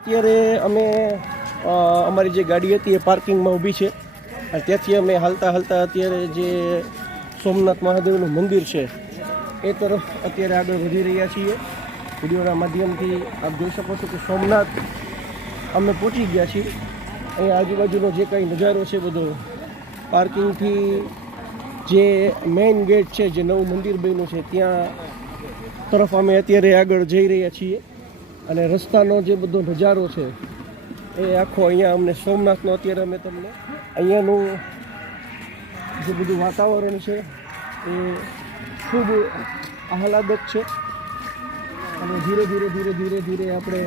અત્યારે અમે અમારી જે ગાડી હતી એ પાર્કિંગમાં ઊભી છે અને ત્યાંથી અમે હાલતા હાલતા અત્યારે જે સોમનાથ મહાદેવનું મંદિર છે એ તરફ અત્યારે આગળ વધી રહ્યા છીએ. વિડીયોના માધ્યમથી આપ જોઈ શકો છો કે સોમનાથ અમે પહોંચી ગયા છીએ. અહીંયા આજુબાજુનો જે કંઈ નજારો છે બધો પાર્કિંગથી જે મેઇન ગેટ છે જે નવું મંદિર બન્યું છે ત્યાં તરફ અમે અત્યારે આગળ જઈ રહ્યા છીએ. અને રસ્તાનો જે બધો નજારો છે એ આખો અહીંયા અમને સોમનાથનો અત્યારે અમે તમને અહીંયાનું જે બધું વાતાવરણ છે એ ખૂબ આહલાદક છે. અને ધીરે ધીરે ધીરે ધીરે ધીરે આપણે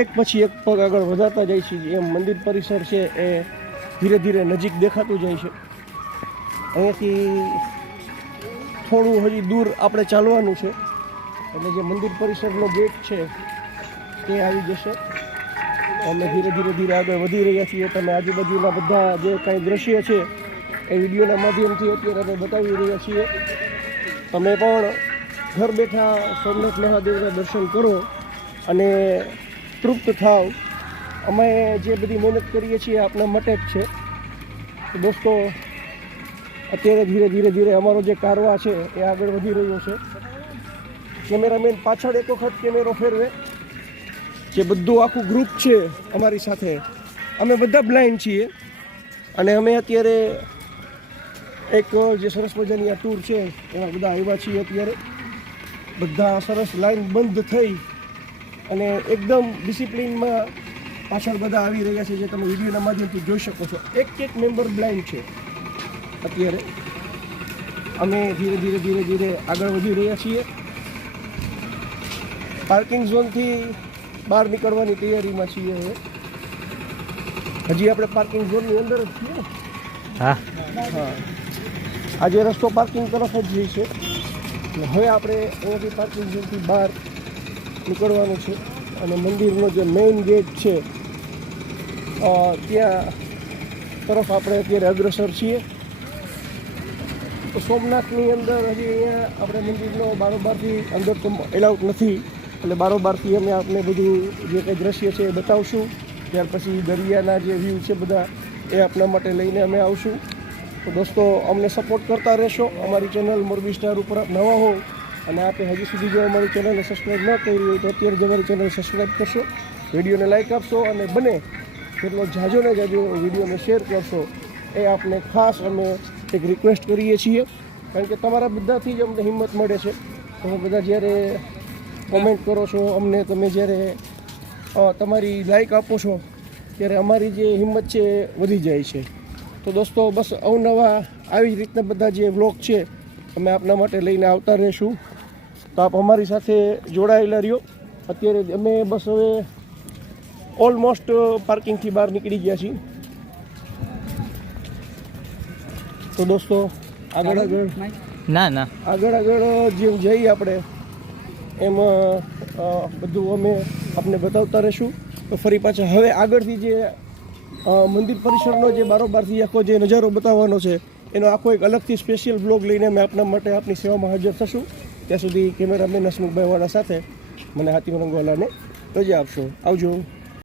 એક પછી એક પગ આગળ વધારતા જઈએ છીએ. એમ મંદિર પરિસર છે એ ધીરે ધીરે નજીક દેખાતું જાય છે. અહીંયાથી થોડું હજી દૂર આપણે ચાલવાનું છે એટલે જે મંદિર પરિસરનો ગેટ છે તે આવી જશે. અમે ધીરે ધીરે ધીરે આગળ વધી રહ્યા છીએ. તમે આજુબાજુના બધા જે કાંઈ દ્રશ્ય છે એ વિડીયોના માધ્યમથી અત્યારે અમે બતાવી રહ્યા છીએ. તમે પણ ઘર બેઠા સોમનાથ મહાદેવના દર્શન કરો અને તૃપ્ત થાવ. અમે જે બધી મહેનત કરીએ છીએ આપણા માટે જ છે. તો દોસ્તો અત્યારે ધીરે ધીરે ધીરે અમારો જે કારવા છે એ આગળ વધી રહ્યો છે. કેમેરામેન પાછળ એક વખત કેમેરો ફેરવે. જે બધું આખું ગ્રુપ છે અમારી સાથે, અમે બધા બ્લાઇન્ડ છીએ અને અમે અત્યારે એક જે સરસ મજાની આ ટૂર છે એમાં બધા આવ્યા છીએ. અત્યારે બધા સરસ લાઈન બંધ થઈ અને એકદમ ડિસિપ્લિનમાં પાછળ બધા આવી રહ્યા છે જે તમે વિડીયોના માધ્યમથી જોઈ શકો છો. એક મેમ્બર બ્લાઇન્ડ છે. અત્યારે અમે ધીરે ધીરે ધીરે ધીરે આગળ વધી રહ્યા છીએ. પાર્કિંગ ઝોનથી બહાર નીકળવાની તૈયારીમાં છીએ. હજી આપણે પાર્કિંગ ઝોનની અંદર જ છીએ ને? હા. આજે રસ્તો પાર્કિંગ તરફ જ જઈ છે. હવે આપણે અહીંયાથી પાર્કિંગ ઝોનથી બહાર નીકળવાનું છે અને મંદિરનો જે મેઇન ગેટ છે ત્યાં તરફ આપણે અત્યારે અગ્રસર છીએ. તો સોમનાથની અંદર હજી અહીંયા આપણે મંદિરનો બારોબારથી અંદર તો એલાઉડ નથી એટલે બારોબારથી અમે આપને બધું જે કંઈ દ્રશ્ય છે એ બતાવશું. ત્યાર પછી દરિયાના જે વ્યૂ છે બધા એ આપણા માટે લઈને અમે આવશું. તો દોસ્તો અમને સપોર્ટ કરતા રહેશો. અમારી ચેનલ મોરબી સ્ટાર ઉપર આપ નવા હો અને આપે હજી સુધી જો અમારી ચેનલને સબસ્ક્રાઈબ ન કરી હોય તો અત્યારે જ અમારી ચેનલ સબસ્ક્રાઈબ કરશો, વિડીયોને લાઇક આપશો અને બને કેટલો જાજો ને જાજો વિડીયોને શેર કરશો એ આપને ખાસ અમે એક રિક્વેસ્ટ કરીએ છીએ. કારણ કે તમારા બધાથી જ અમને હિંમત મળે છે. તમે બધા જ્યારે કોમેન્ટ કરો છો અમને, તમે જ્યારે તમારી લાઇક આપો છો ત્યારે અમારી જે હિંમત છે એ વધી જાય છે. તો દોસ્તો બસ અવનવા આવી જ રીતના બધા જે વ્લોગ છે અમે આપના માટે લઈને આવતા રહીશું. તો આપ અમારી સાથે જોડાયેલા રહ્યો. અત્યારે અમે બસ હવે ઓલમોસ્ટ પાર્કિંગથી બહાર નીકળી ગયા છીએ. તો દોસ્તો આગળ જેમ જઈએ આપણે એમાં બધું અમે આપને બતાવતા રહીશું. તો ફરી પાછા હવે આગળથી જે મંદિર પરિસરનો જે બારોબારથી આખો જે નજારો બતાવવાનો છે એનો આખો એક અલગથી સ્પેશિયલ બ્લોગ લઈને અમે આપના માટે આપની સેવામાં હાજર થશું. ત્યાં સુધી કેમેરામેન હસમુખભાઈ વાળા સાથે મને હાથી રંગવાલાને રજા આપશો. આવજો.